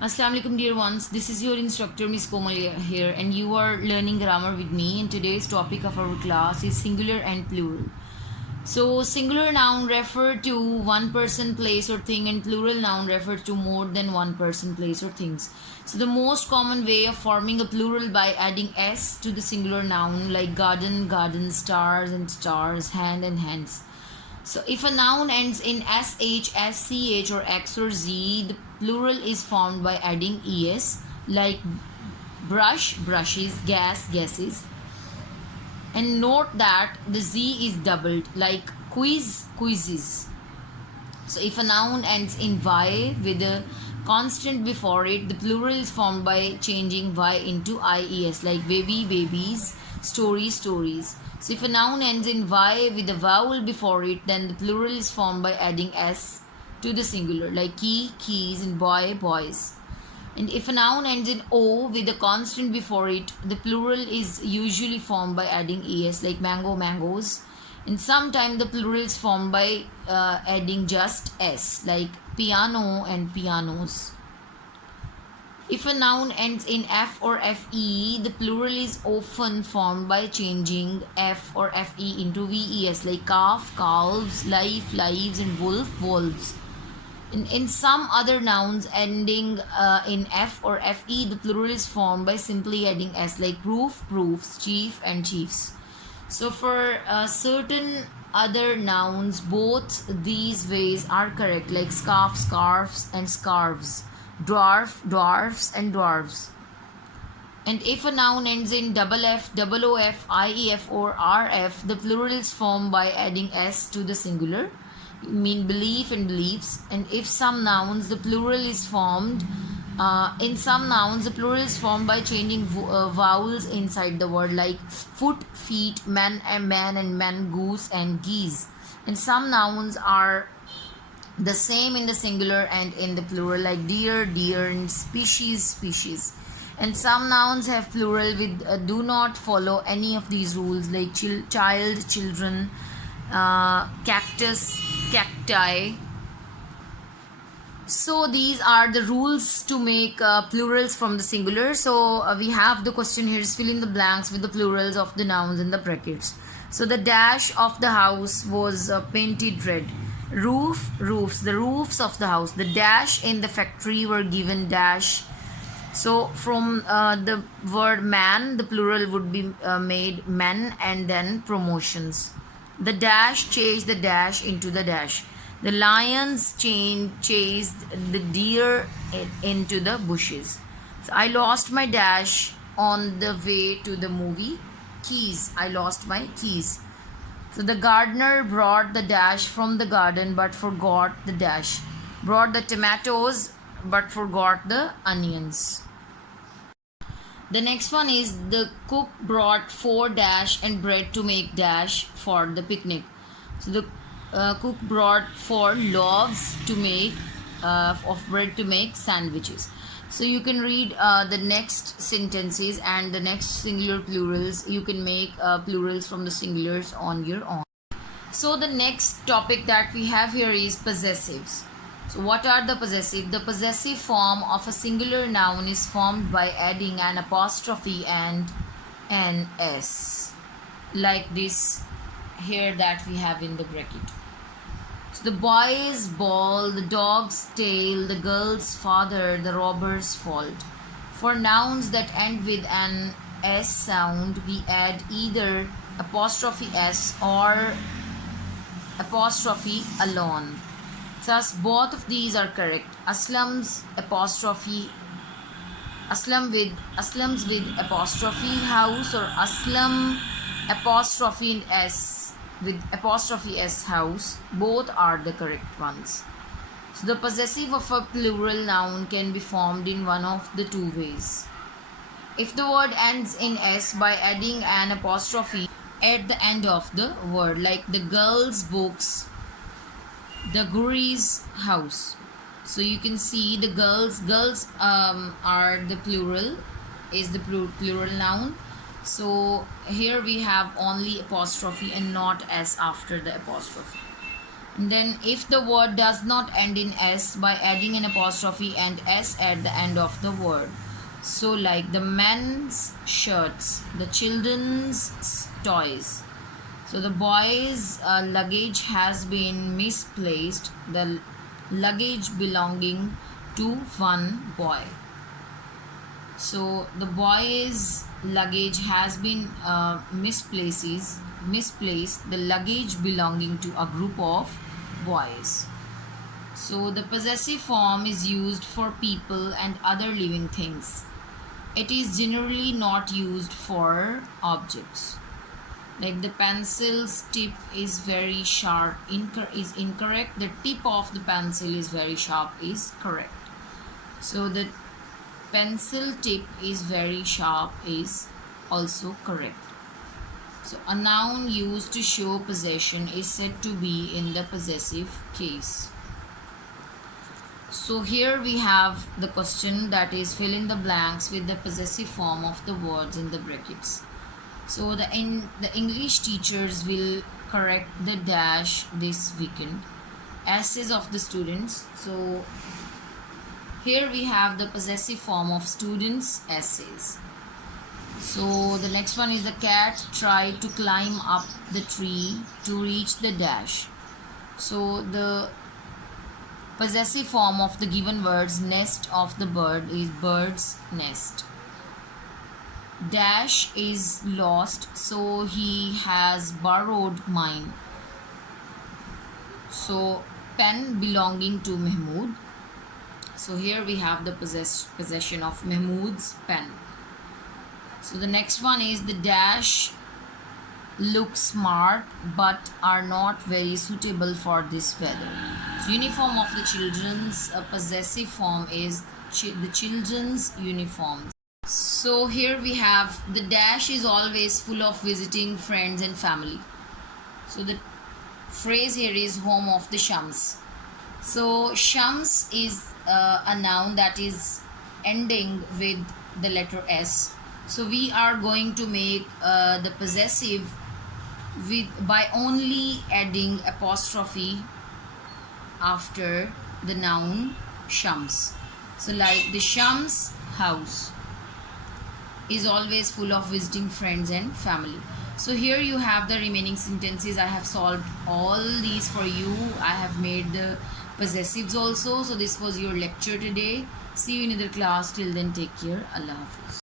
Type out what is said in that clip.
Assalamu alaikum dear ones, this is your instructor Miss Komal here and you are learning grammar with me and today's topic of our class is singular and plural. So singular noun refer to one person, place or thing and plural noun refers to more than one person, place or things. So the most common way of forming a plural by adding s to the singular noun like garden, gardens, stars and stars, hand and hands. So if a noun ends in sh, sch or x or z, the plural is formed by adding es like brush, brushes, gas, gases. And note that the z is doubled like quiz, quizzes. So if a noun ends in y with a constant before it, the plural is formed by changing y into ies like baby, babies, story, stories. So if a noun ends in y with a vowel before it, then the plural is formed by adding s to the singular like key, keys and boy, boys. And if a noun ends in o with a constant before it, the plural is usually formed by adding es like mango, mangoes. And sometimes the plural is formed by adding just s like piano and pianos. If a noun ends in f or fe, the plural is often formed by changing f or fe into ves like calf, calves, life, lives and wolf, wolves. In some other nouns ending in f or fe, the plural is formed by simply adding s like proof, proofs, chief and chiefs. So for certain other nouns, both these ways are correct like scarf, scarves and scarves, dwarf, dwarfs and dwarves. And if a noun ends in double f, double of, ief or rf, the plural is formed by adding s to the singular mean belief and beliefs. And if some nouns the plural is formed in some nouns the plural is formed by changing vowels inside the word like foot, feet, man and man, goose and geese. And some nouns are the same in the singular and in the plural like deer, deer and species, species. And some nouns have plural with do not follow any of these rules like child, children, cactus, cacti. So these are the rules to make plurals from the singular. So we have the question here is fill in the blanks with the plurals of the nouns in the brackets. So the dash of the house was painted red. Roof, roofs, the roofs of the house. The dash in the factory were given dash. So from the word man, the plural would be made men and then promotions. The dash chased the dash into the dash. The lions chased the deer into the bushes. So I lost my dash on the way to the movie. Keys. I lost my keys. So the gardener brought the dash from the garden but forgot the dash. Brought the tomatoes but forgot the onions. The next one is the cook brought 4 dash and bread to make dash for the picnic. So the cook brought 4 loaves to make of bread to make sandwiches. So you can read the next sentences and the next singular plurals. You can make plurals from the singulars on your own. So the next topic that we have here is possessives. So what are the possessive? The possessive form of a singular noun is formed by adding an apostrophe and an s like this here that we have in the bracket. So the boy's ball, the dog's tail, the girl's father, the robber's fault. For nouns that end with an s sound, we add either apostrophe s or apostrophe alone. Thus, both of these are correct. Aslam's apostrophe, Aslam's with apostrophe house or Aslam apostrophe s with apostrophe s house. Both are the correct ones. So the possessive of a plural noun can be formed in one of the two ways. If the word ends in s by adding an apostrophe at the end of the word, like the girl's books, the Guri's house. So you can see the girls are the plural, is the plural noun. So here we have only apostrophe and not s after the apostrophe. And then if the word does not end in s, by adding an apostrophe and s at the end of the word. So like the men's shirts, the children's toys. So the boy's luggage has been misplaced, the luggage belonging to one boy. So the boy's luggage has been misplaced, the luggage belonging to a group of boys. So the possessive form is used for people and other living things. It is generally not used for objects. Like the pencil's tip is very sharp is incorrect. The tip of the pencil is very sharp is correct. So the pencil tip is very sharp is also correct. So a noun used to show possession is said to be in the possessive case. So here we have the question, that is fill in the blanks with the possessive form of the words in the brackets. So the English teachers will correct the dash this weekend. Essays of the students. So here we have the possessive form of students' essays. So the next one is the cat tried to climb up the tree to reach the dash. So the possessive form of the given words nest of the bird is bird's nest. Dash is lost, so he has borrowed mine. So pen belonging to Mahmood. So here we have the possession of Mahmood's pen. So the next one is the dash look smart but are not very suitable for this weather. So uniform of the children's possessive form is the children's uniforms. So here we have the dash is always full of visiting friends and family. So the phrase here is home of the Shams. So Shams is a noun that is ending with the letter S. So we are going to make the possessive by only adding apostrophe after the noun Shams. So like the Shams house is always full of visiting friends and family. So here you have the remaining sentences. I have solved all these for you. I have made the possessives also. So this was your lecture today. See you in another class. Till then, take care. Allah Hafiz.